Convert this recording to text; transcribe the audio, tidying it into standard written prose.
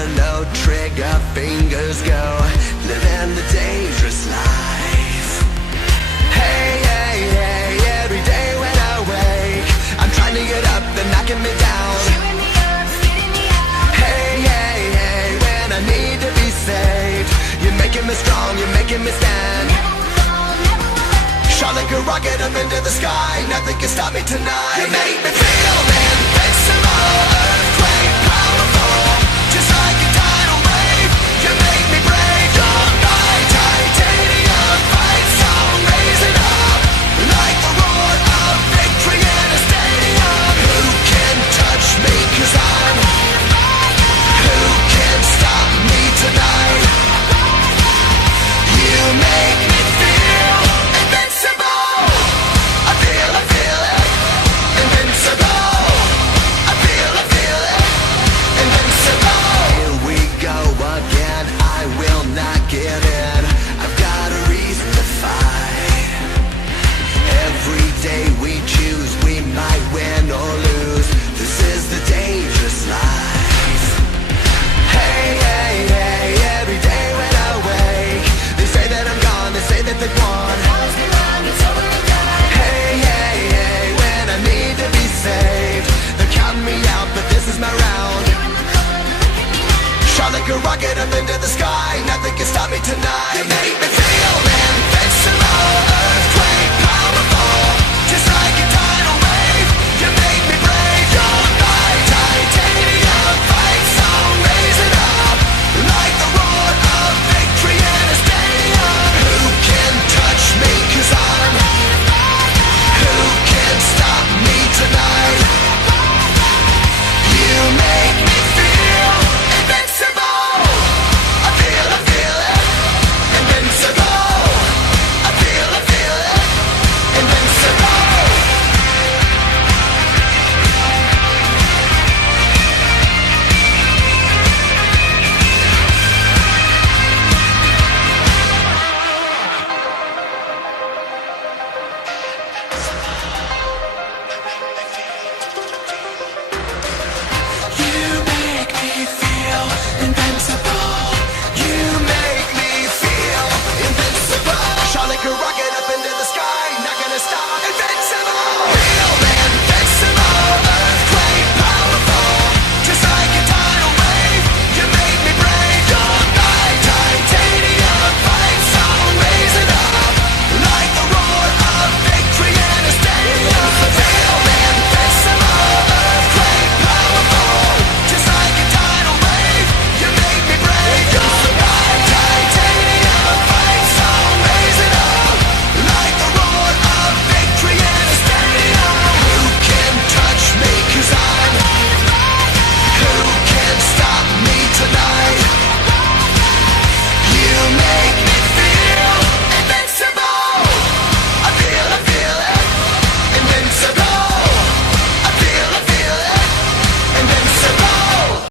where no trigger fingers go, living the dangerous life. Hey, hey, hey, every day when I wake, I'm trying to get up, they're knocking me down. Cheering me up, spitting me out. Hey, hey, hey, when I need to be saved, you're making me strong, you're making me stand. Never will fall, never will let. Shot like a rocket up into the sky, nothing can stop me tonight. You make me feel invincible, earthquake powerful, just like a tidal wave. You make me brave, you're my titanium fight song, raising up like the roar of victory in a stadium. Who can touch me, 'cause I'm who can stop me tonight? You make me feel invincible. I feel it, invincible. I feel it, invincible. Here we go again, I will not give in. I've got a reason to fight. Every day we choose, we might win or lose. This is the dangerous life. Hey, hey, hey, every day when I wake, they say that I'm gone, they say that they've won. All has been wrong, it's over and done. Hey, hey, hey, when I need to be saved, they're counting me out, but this is my round. Feeling the cold, look at me now. Shot like a rocket up into the sky, nothing can stop me tonight. You make me feel invincible, earthquake powerful.